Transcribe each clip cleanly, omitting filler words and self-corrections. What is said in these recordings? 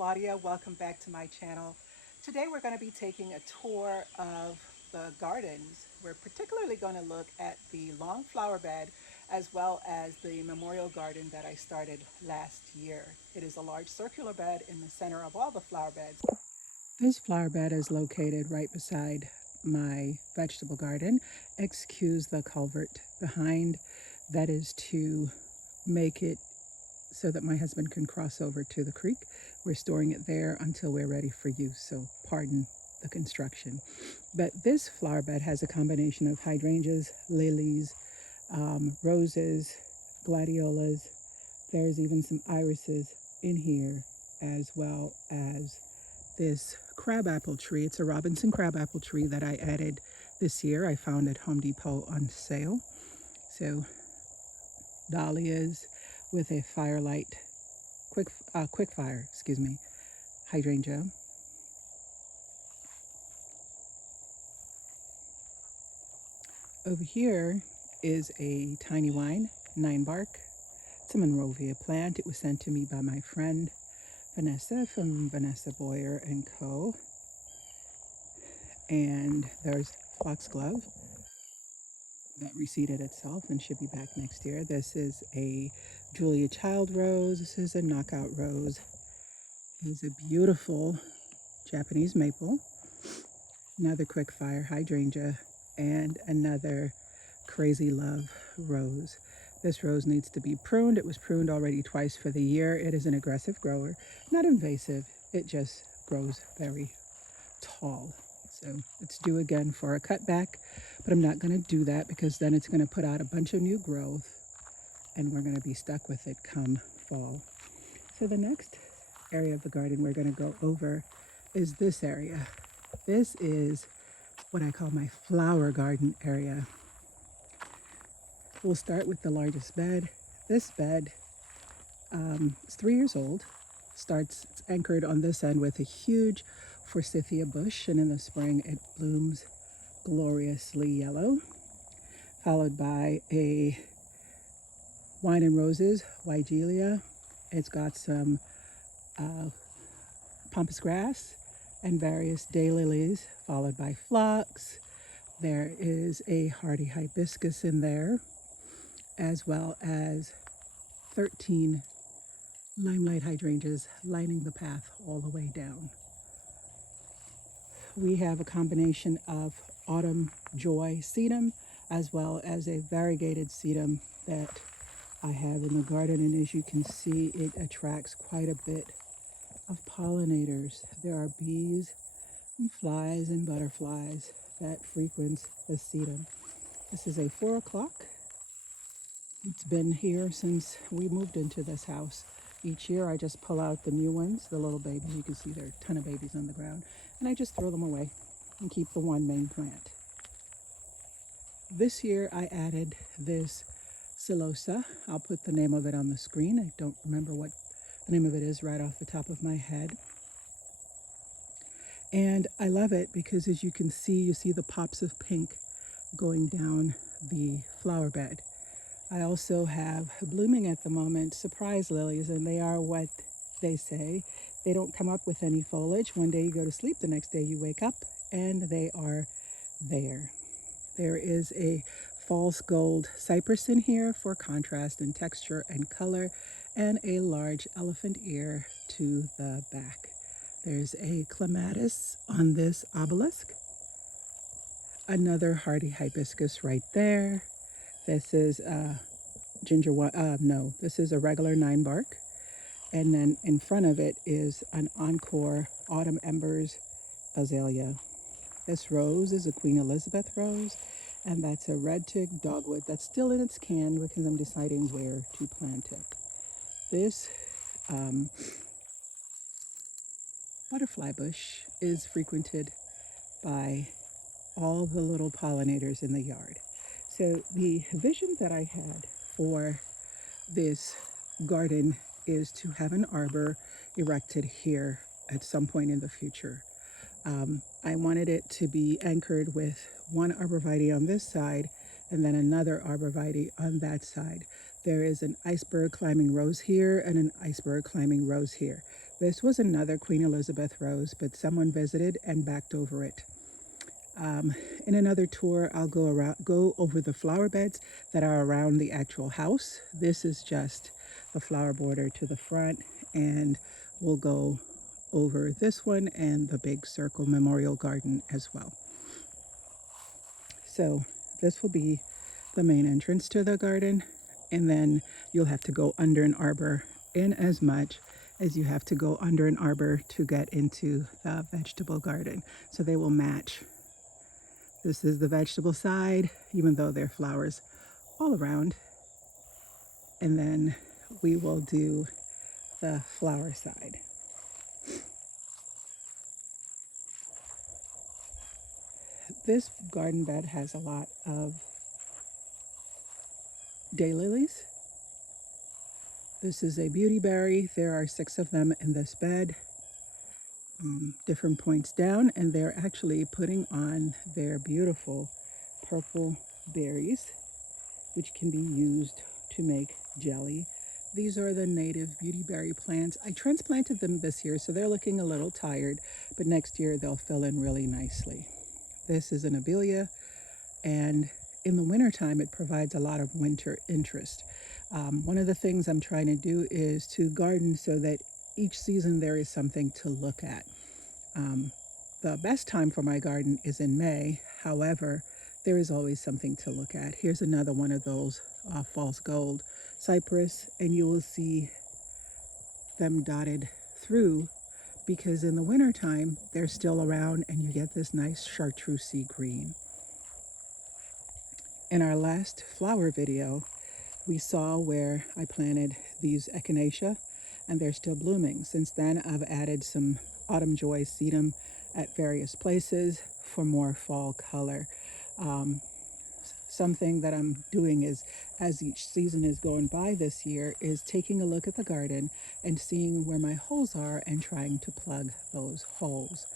Claudia. Welcome back to my channel. Today we're going to be taking a tour of the gardens. We're particularly going to look at the long flower bed as well as the memorial garden that I started last year. It is a large circular bed in the center of all the flower beds. This flower bed is located right beside my vegetable garden. Excuse the culvert behind. That is to make it so that my husband can cross over to the creek. We're storing it there until we're ready for use, so pardon the construction. But this flower bed has a combination of hydrangeas, lilies, roses, gladiolas. There's even some irises in here, as well as this crabapple tree. It's a Robinson crabapple tree that I added this year. I found at Home Depot on sale. So dahlias with a firelight, quick fire, hydrangea. Over here is a tiny wine, 9 bark. It's a Monrovia plant. It was sent to me by my friend Vanessa from Vanessa Boyer and Co. And there's foxglove that reseeded itself and should be back next year. This is a Julia Child rose. This is a knockout rose. Is a beautiful Japanese maple, another quick fire hydrangea, and another crazy love rose. This rose needs to be pruned. It was pruned already twice for the year. It is an aggressive grower, not invasive. It just grows very tall. So it's due again for a cutback, but I'm not going to do that because then it's going to put out a bunch of new growth and we're going to be stuck with it come fall. So the next area of the garden we're going to go over is this area. This is what I call my flower garden area. We'll start with the largest bed. This bed is 3 years old. It's anchored on this end with a huge forsythia bush, and in the spring it blooms gloriously yellow, followed by a wine and roses, Weigelia. It's got some pampas grass and various daylilies, followed by phlox. There is a hardy hibiscus in there, as well as 13 limelight hydrangeas lining the path all the way down. We have a combination of autumn joy sedum as well as a variegated sedum that I have in the garden, and as you can see, it attracts quite a bit of pollinators. There are bees and flies and butterflies that frequents the sedum. This is a 4 o'clock. It's been here since we moved into this house. Each year I just pull out the new ones, the little babies. You can see there are a ton of babies on the ground, and I just throw them away and keep the one main plant. This year I added this Silosa. I'll put the name of it on the screen. I don't remember what the name of it is right off the top of my head. And I love it because, as you can see, you see the pops of pink going down the flower bed. I also have blooming at the moment surprise lilies, and they are what they say. They don't come up with any foliage. One day you go to sleep, the next day you wake up, and they are there. There is a false gold cypress in here for contrast and texture and color, and a large elephant ear to the back. There's a clematis on this obelisk. Another hardy hibiscus right there. This is a this is a regular 9-bark. And then in front of it is an encore autumn embers azalea. This rose is a Queen Elizabeth rose, and that's a red tig dogwood that's still in its can because I'm deciding where to plant it. This butterfly bush is frequented by all the little pollinators in the yard. So the vision that I had for this garden is to have an arbor erected here at some point in the future. I wanted it to be anchored with one arborvitae on this side and then another arborvitae on that side. There is an iceberg climbing rose here and an iceberg climbing rose here. This was another Queen Elizabeth rose, but someone visited and backed over it. In another tour, I'll go over the flower beds that are around the actual house. This is just the flower border to the front, and we'll go over this one and the big circle memorial garden as well. So this will be the main entrance to the garden, and then you'll have to go under an arbor in as much as you have to go under an arbor to get into the vegetable garden. So they will match. This is the vegetable side, even though there are flowers all around. And then we will do the flower side. This garden bed has a lot of daylilies. This is a beautyberry. There are 6 of them in this bed, different points down, and they're actually putting on their beautiful purple berries, which can be used to make jelly. These are the native beautyberry plants. I transplanted them this year, so they're looking a little tired, but next year they'll fill in really nicely. This is an abelia, and in the wintertime it provides a lot of winter interest. One of the things I'm trying to do is to garden so that each season there is something to look at. The best time for my garden is in May. However, there is always something to look at. Here's another one of those false gold cypress, and you will see them dotted through because in the wintertime they're still around and you get this nice chartreusey green. In our last flower video, we saw where I planted these echinacea and they're still blooming. Since then, I've added some autumn joy sedum at various places for more fall color. Something that I'm doing is, as each season is going by this year, is taking a look at the garden and seeing where my holes are and trying to plug those holes.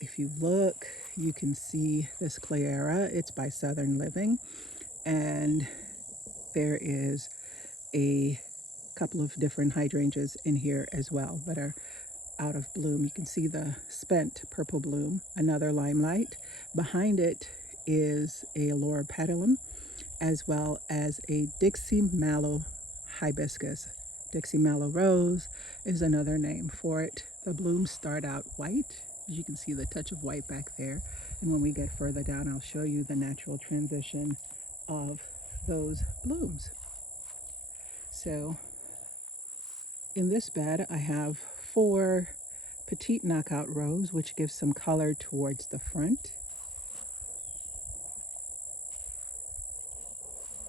If you look, you can see this Clayera. It's by Southern Living, and there is a couple of different hydrangeas in here as well that are out of bloom. You can see the spent purple bloom, another limelight. Behind it is a Laura petalum, as well as a Dixie mallow hibiscus. Dixie mallow rose is another name for it. The blooms start out white. You can see the touch of white back there. And when we get further down, I'll show you the natural transition of those blooms. So in this bed, I have 4 petite knockout rows, which gives some color towards the front.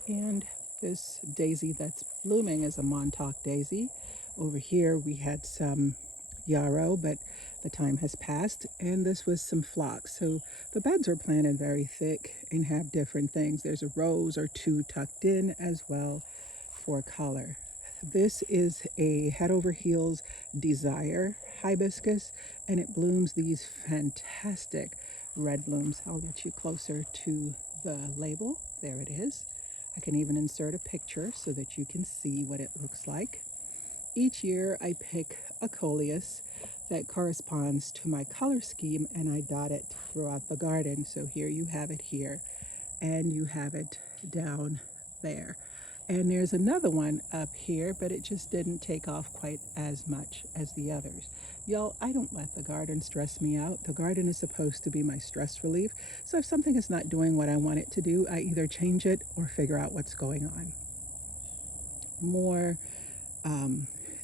And this daisy that's blooming is a Montauk daisy. Over here we had some yarrow, but the time has passed, and this was some phlox. So the beds are planted very thick and have different things. There's a rose or 2 tucked in as well for color. This is a head over heels desire hibiscus, and it blooms these fantastic red blooms. I'll get you closer to the label. There it is. I can even insert a picture so that you can see what it looks like. Each year I pick a coleus that corresponds to my color scheme, and I dot it throughout the garden. So here you have it here, and you have it down there. And there's another one up here, but it just didn't take off quite as much as the others. Y'all, I don't let the garden stress me out. The garden is supposed to be my stress relief. So if something is not doing what I want it to do, I either change it or figure out what's going on. More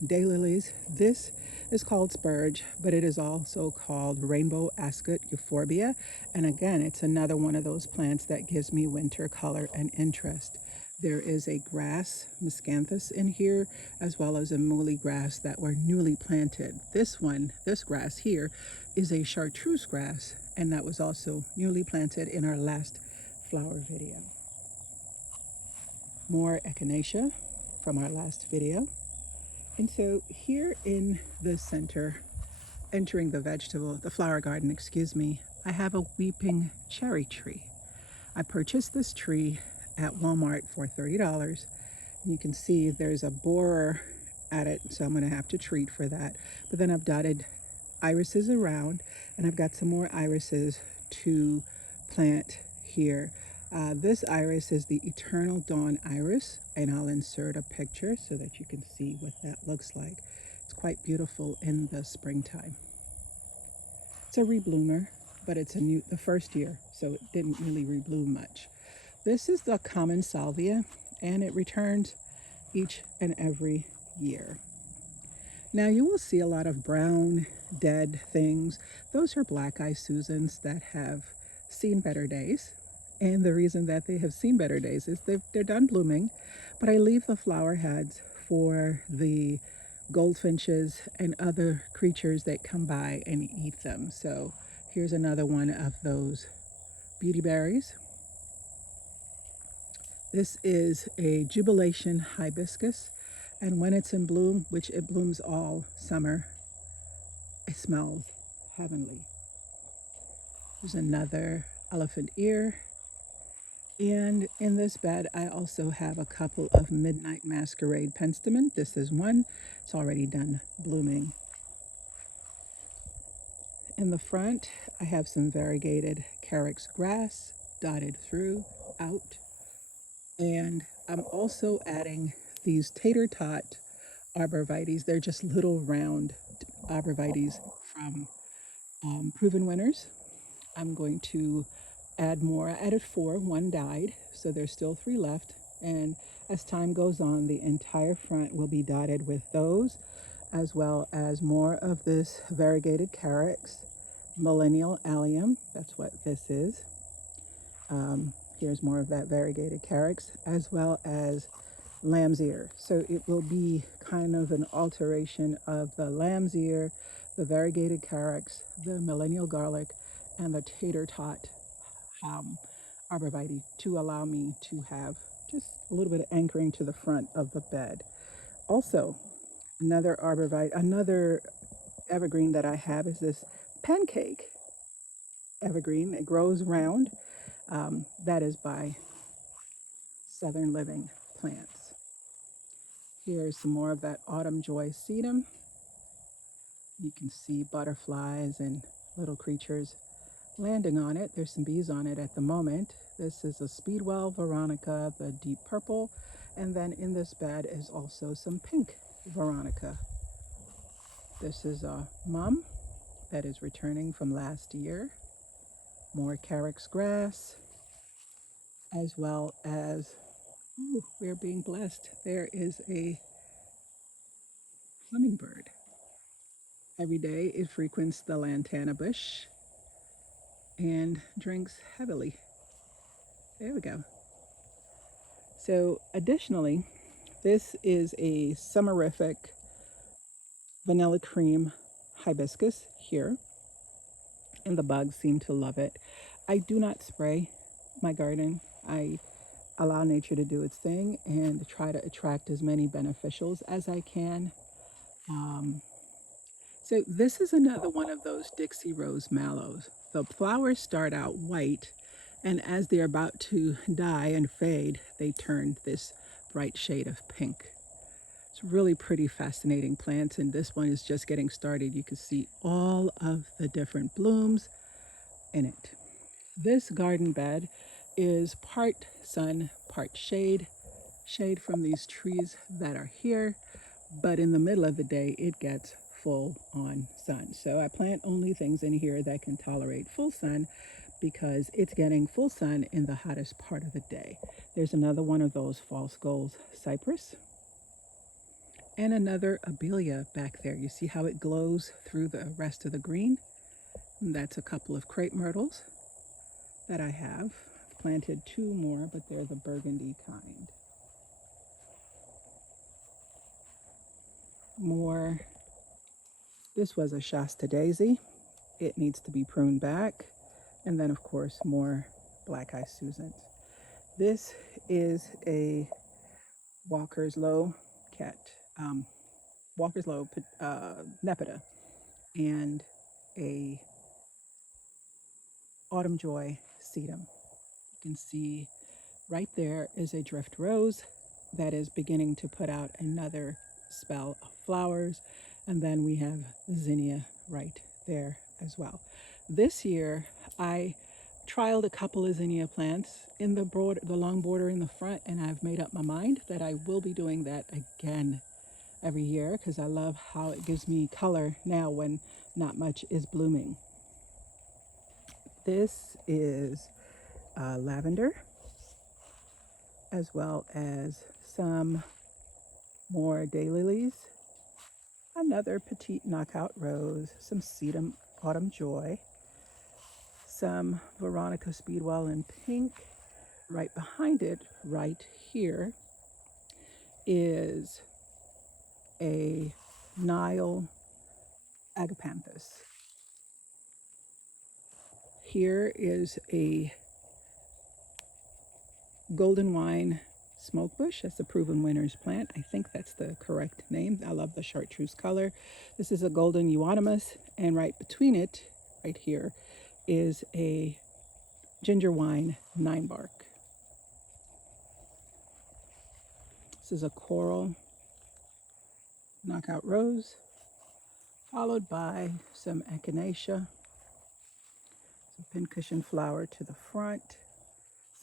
daylilies. This is called spurge, but it is also called rainbow ascot euphorbia. And again, it's another one of those plants that gives me winter color and interest. There is a grass, miscanthus, in here, as well as a muhly grass that were newly planted. This grass here, is a chartreuse grass, and that was also newly planted in our last flower video. More echinacea from our last video. And so here in the center, entering the flower garden, I have a weeping cherry tree. I purchased this tree at Walmart for $30. And you can see there's a borer at it, so I'm going to have to treat for that. But then I've dotted irises around, and I've got some more irises to plant here. This iris is the Eternal Dawn iris, and I'll insert a picture so that you can see what that looks like. It's quite beautiful in the springtime. It's a rebloomer, but it's the first year, so it didn't really rebloom much. This is the common salvia, and it returns each and every year. Now you will see a lot of brown, dead things. Those are black-eye Susans that have seen better days. And the reason that they have seen better days is they're done blooming, but I leave the flower heads for the goldfinches and other creatures that come by and eat them. So here's another one of those beauty berries. This is a jubilation hibiscus, and when it's in bloom, which it blooms all summer, it smells heavenly. There's another elephant ear. And in this bed, I also have a couple of midnight masquerade penstemon. This is one. It's already done blooming. In the front, I have some variegated carex grass dotted through out. And I'm also adding these tater tot arborvitaes. They're just little round arborvitaes from Proven Winners. I'm going to add more. I added 4, 1 died, so there's still 3 left. And as time goes on, the entire front will be dotted with those, as well as more of this variegated carex, millennial allium. That's what this is. Here's more of that variegated carex, as well as lamb's ear. So it will be kind of an alteration of the lamb's ear, the variegated carex, the millennial garlic, and the tater tot arborvitae to allow me to have just a little bit of anchoring to the front of the bed. Also, another arborvitae, another evergreen that I have is this pancake evergreen. It grows round. That is by Southern Living Plants. Here's some more of that autumn joy sedum. You can see butterflies and little creatures landing on it. There's some bees on it at the moment. This is a Speedwell Veronica, the deep purple. And then in this bed is also some pink Veronica. This is a mum that is returning from last year. More carex grass, as well as, we're being blessed. There is a hummingbird. Every day it frequents the lantana bush and drinks heavily. There we go. So additionally, this is a summerific vanilla cream hibiscus here, and the bugs seem to love it. I do not spray my garden. I allow nature to do its thing and try to attract as many beneficials as I can. So this is another one of those Dixie Rose mallows. The flowers start out white, and as they're about to die and fade, they turn this bright shade of pink. It's really pretty fascinating plants, and this one is just getting started. You can see all of the different blooms in it. This garden bed is part sun, part shade. Shade from these trees that are here, but in the middle of the day, it gets full on sun. So I plant only things in here that can tolerate full sun because it's getting full sun in the hottest part of the day. There's another one of those false gold cypress and another abelia back there. You see how it glows through the rest of the green? And that's a couple of crepe myrtles that I have. I've planted 2 more, but they're the burgundy kind. More. This was a Shasta daisy. It needs to be pruned back. And then, of course, more black-eye Susans. This is a Walker's Low Nepeta, and a Autumn Joy sedum. You can see right there is a drift rose that is beginning to put out another spell of flowers. And then we have zinnia right there as well. This year, I trialed a couple of zinnia plants in the long border in the front, and I've made up my mind that I will be doing that again every year because I love how it gives me color now when not much is blooming. This is lavender, as well as some more daylilies, another petite knockout rose, some sedum autumn joy, some Veronica Speedwell in pink. Right behind it, right here, is a Nile agapanthus. Here is a golden wine smoke bush. That's a proven winner's plant. I think that's the correct name. I love the chartreuse color. This is a golden euonymus, and right between it, right here, is a ginger wine nine bark. This is a coral knockout rose, followed by some echinacea, some pincushion flower to the front,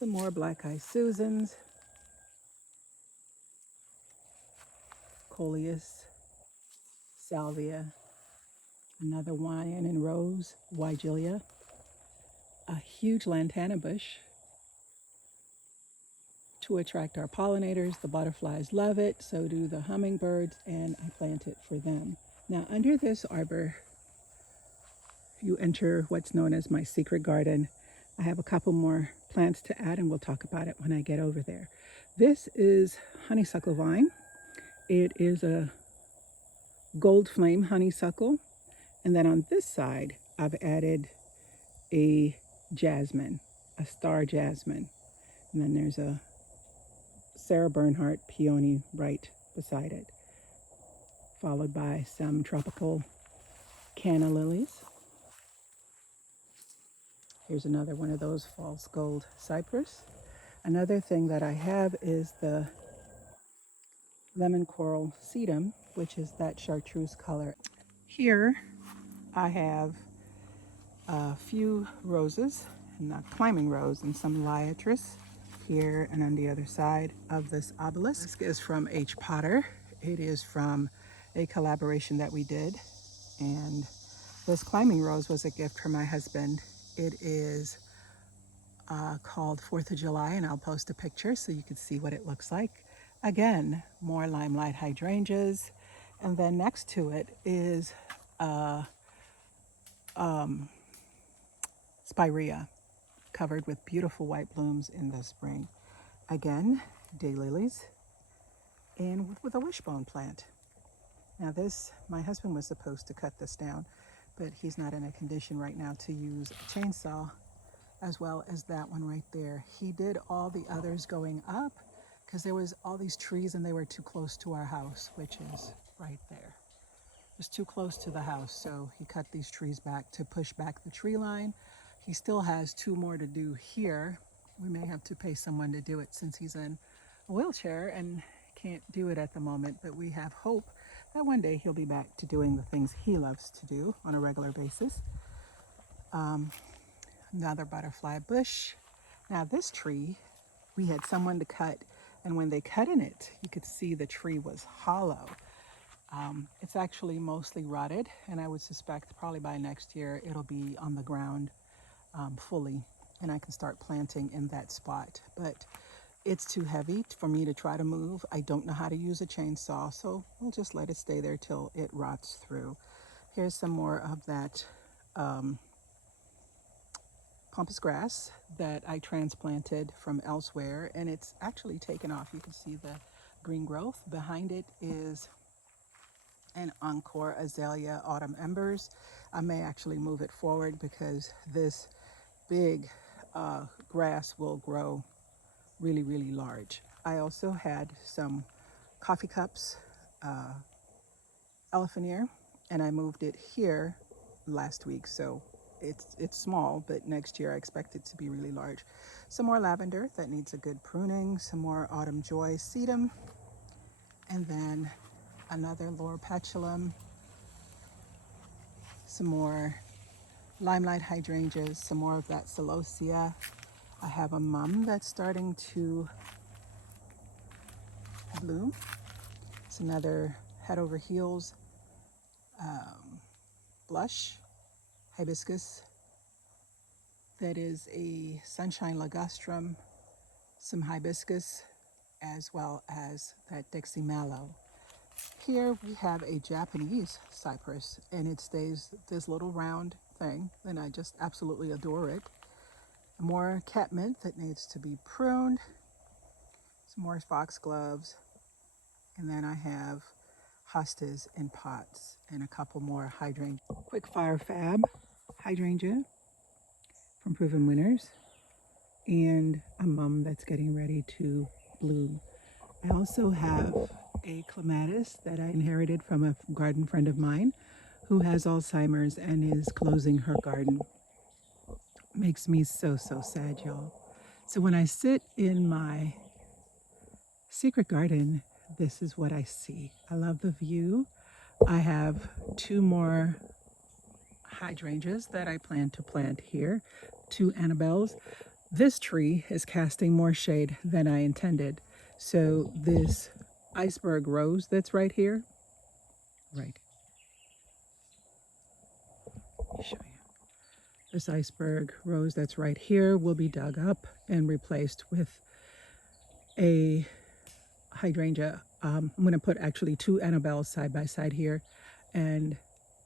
some more black-eyed Susans, coleus, salvia, another wine and rose, weigelia, a huge lantana bush to attract our pollinators. The butterflies love it, so do the hummingbirds, and I plant it for them. Now, under this arbor, you enter what's known as my secret garden. I have a couple more plants to add, and we'll talk about it when I get over there. This is honeysuckle vine. It is a gold flame honeysuckle. And then on this side, I've added a jasmine, a star jasmine. And then there's a Sarah Bernhardt peony right beside it, followed by some tropical canna lilies. Here's another one of those false gold cypress. Another thing that I have is the lemon coral sedum, which is that chartreuse color. Here I have a few roses, and a climbing rose, and some liatris here and on the other side of this obelisk. This is from H. Potter. It is from a collaboration that we did, and this climbing rose was a gift from my husband. It is called 4th of July, and I'll post a picture so you can see what it looks like. Again, more limelight hydrangeas, and then next to it is spirea, covered with beautiful white blooms in the spring. Again, daylilies, and with a wishbone plant. Now this, my husband was supposed to cut this down, but he's not in a condition right now to use a chainsaw, as well as that one right there. He did all the others going up because there was all these trees and they were too close to our house, which is right there. It was too close to the house, so he cut these trees back to push back the tree line. He still has two more to do here. We may have to pay someone to do it since he's in a wheelchair and can't do it at the moment, but we have hope that one day he'll be back to doing the things he loves to do on a regular basis. Another butterfly bush. Now this tree, we had someone to cut, and when they cut in it, you could see the tree was hollow. It's actually mostly rotted, and I would suspect probably by next year it'll be on the ground fully, and I can start planting in that spot. But it's too heavy for me to try to move. I don't know how to use a chainsaw, so we'll just let it stay there till it rots through. Here's some more of that pampas grass that I transplanted from elsewhere, and it's actually taken off. You can see the green growth. Behind it is an encore azalea autumn embers. I may actually move it forward because this big grass will grow really, really large. I also had some coffee cups, elephant ear, and I moved it here last week, so it's small, but next year I expect it to be really large. Some more lavender that needs a good pruning, some more autumn joy sedum, and then another loropetalum, some more limelight hydrangeas, some more of that celosia. I have a mum that's starting to bloom. It's another head over heels blush hibiscus that is a sunshine ligustrum, some hibiscus, as well as that Dixie mallow. Here we have a Japanese cypress, and it stays this little round thing, and I just absolutely adore it. More catmint that needs to be pruned, some more foxgloves, and then I have hostas in pots and a couple more hydrangea. Quick fire fab hydrangea from Proven Winners, and a mum that's getting ready to bloom. I also have a clematis that I inherited from a garden friend of mine who has Alzheimer's and is closing her garden. Makes me so sad, y'all. So when I sit in my secret garden, this is what I see. I love the view. I have 2 more hydrangeas that I plan to plant here, 2 Annabelles. This tree is casting more shade than I intended. So this iceberg rose that's right here, right, let me show you. This iceberg rose that's right here will be dug up and replaced with a hydrangea. I'm going to put actually 2 Annabelles side by side here, and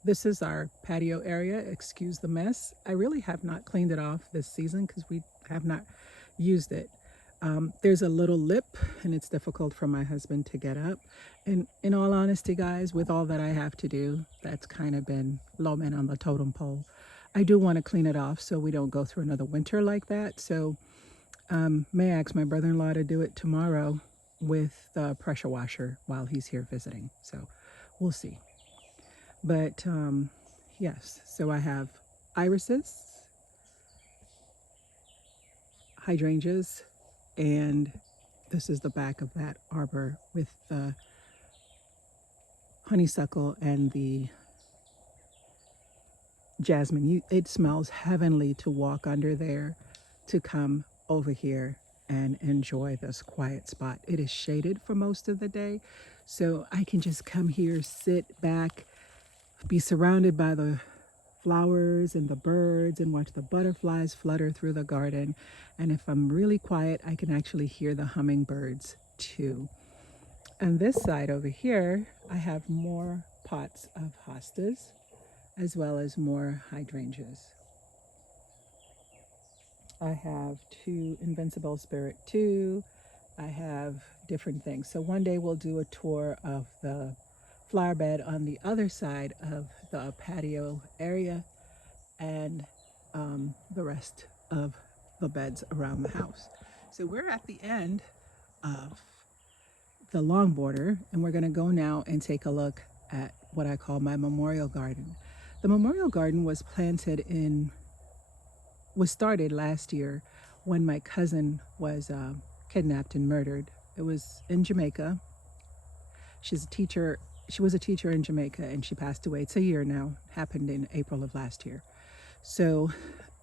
this is our patio area. Excuse the mess. I really have not cleaned it off this season because we have not used it. There's a little lip, and it's difficult for my husband to get up. And in all honesty, guys, with all that I have to do, that's kind of been low man on the totem pole. I do want to clean it off so we don't go through another winter like that. So may I ask my brother-in-law to do it tomorrow with the pressure washer while he's here visiting. So we'll see. But yes, so I have irises, hydrangeas, and this is the back of that arbor with the honeysuckle and the jasmine. It smells heavenly to walk under there, to come over here and enjoy this quiet spot. It is shaded for most of the day, so I can just come here, sit back, be surrounded by the flowers and the birds and watch the butterflies flutter through the garden. And if I'm really quiet, I can actually hear the hummingbirds too. And this side over here, I have more pots of hostas as well as more hydrangeas. I have 2 Invincible Spirit 2. I have different things. So one day we'll do a tour of the flower bed on the other side of the patio area and the rest of the beds around the house. So we're at the end of the long border, and we're going to go now and take a look at what I call my memorial garden. The memorial garden was started last year when my cousin was kidnapped and murdered. It was in Jamaica. She's a teacher. She was a teacher in Jamaica, and she passed away. It's a year now. Happened in April of last year. So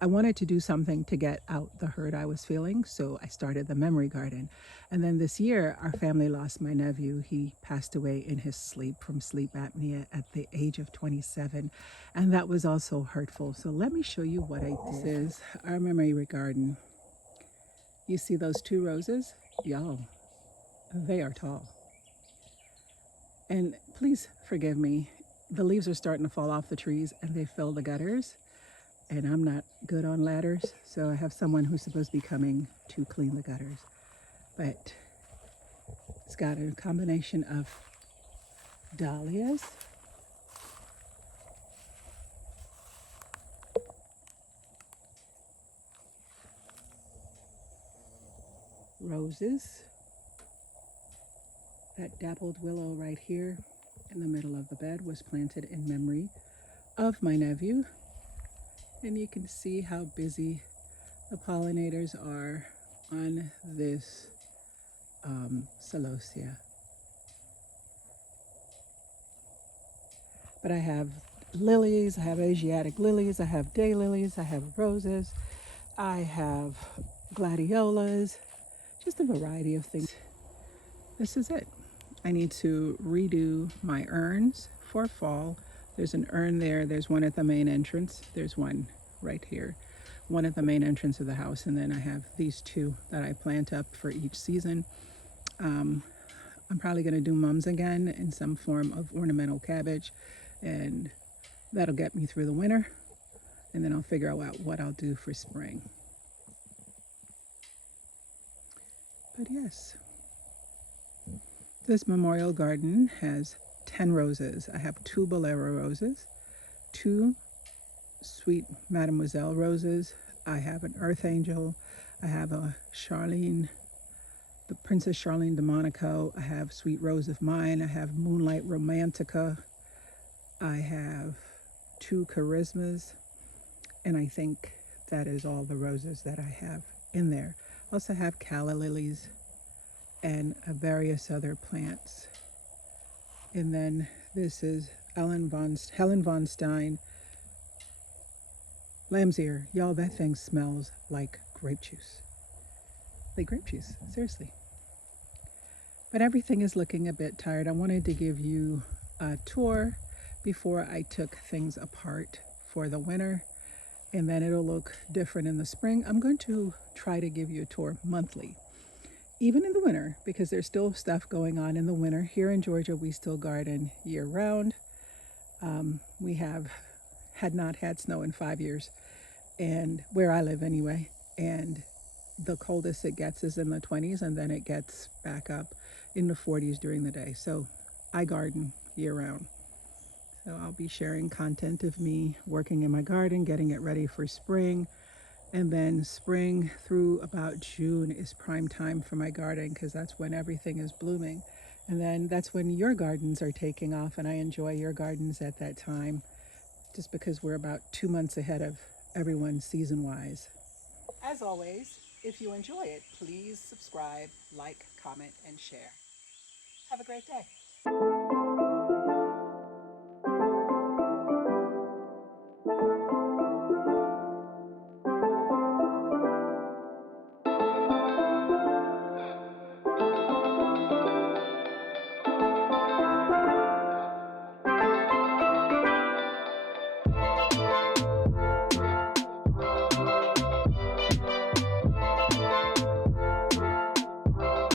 I wanted to do something to get out the hurt I was feeling, so I started the memory garden. And then this year, our family lost my nephew. He passed away in his sleep from sleep apnea at the age of 27, and that was also hurtful. So let me show you what I did. This is our memory garden. You see those 2 roses? Y'all, they are tall. And please forgive me, the leaves are starting to fall off the trees and they fill the gutters. And I'm not good on ladders, so I have someone who's supposed to be coming to clean the gutters. But it's got a combination of dahlias, roses, that dappled willow right here in the middle of the bed was planted in memory of my nephew. And you can see how busy the pollinators are on this celosia. But I have lilies, I have Asiatic lilies, I have daylilies, I have roses, I have gladiolas, just a variety of things. This is it. I need to redo my urns for fall. There's an urn there, there's one at the main entrance, there's one right here, one at the main entrance of the house, and then I have these two that I plant up for each season. I'm probably going to do mums again in some form of ornamental cabbage, and that'll get me through the winter, and then I'll figure out what I'll do for spring. But yes, this memorial garden has 10 roses. I have 2 Bolero roses, 2 sweet Mademoiselle roses. I have an Earth Angel. I have a Charlene, the Princess Charlene de Monaco. I have Sweet Rose of Mine. I have Moonlight Romantica. I have 2 Charismas. And I think that is all the roses that I have in there. I also have calla lilies and various other plants. And then this is Helen von Stein lamb's ear. Y'all, that thing smells like grape juice. Like grape juice, seriously. But everything is looking a bit tired. I wanted to give you a tour before I took things apart for the winter, and then it'll look different in the spring. I'm going to try to give you a tour monthly, even in the winter, because there's still stuff going on in the winter. Here in Georgia, we still garden year round. We had not had snow in 5 years, and where I live anyway, and the coldest it gets is in the 20s, and then it gets back up in the 40s during the day. So I garden year round. So I'll be sharing content of me working in my garden, getting it ready for spring. And then spring through about June is prime time for my garden, because that's when everything is blooming. And then that's when your gardens are taking off, and I enjoy your gardens at that time, just because we're about 2 months ahead of everyone season-wise. As always, if you enjoy it, please subscribe, like, comment, and share. Have a great day.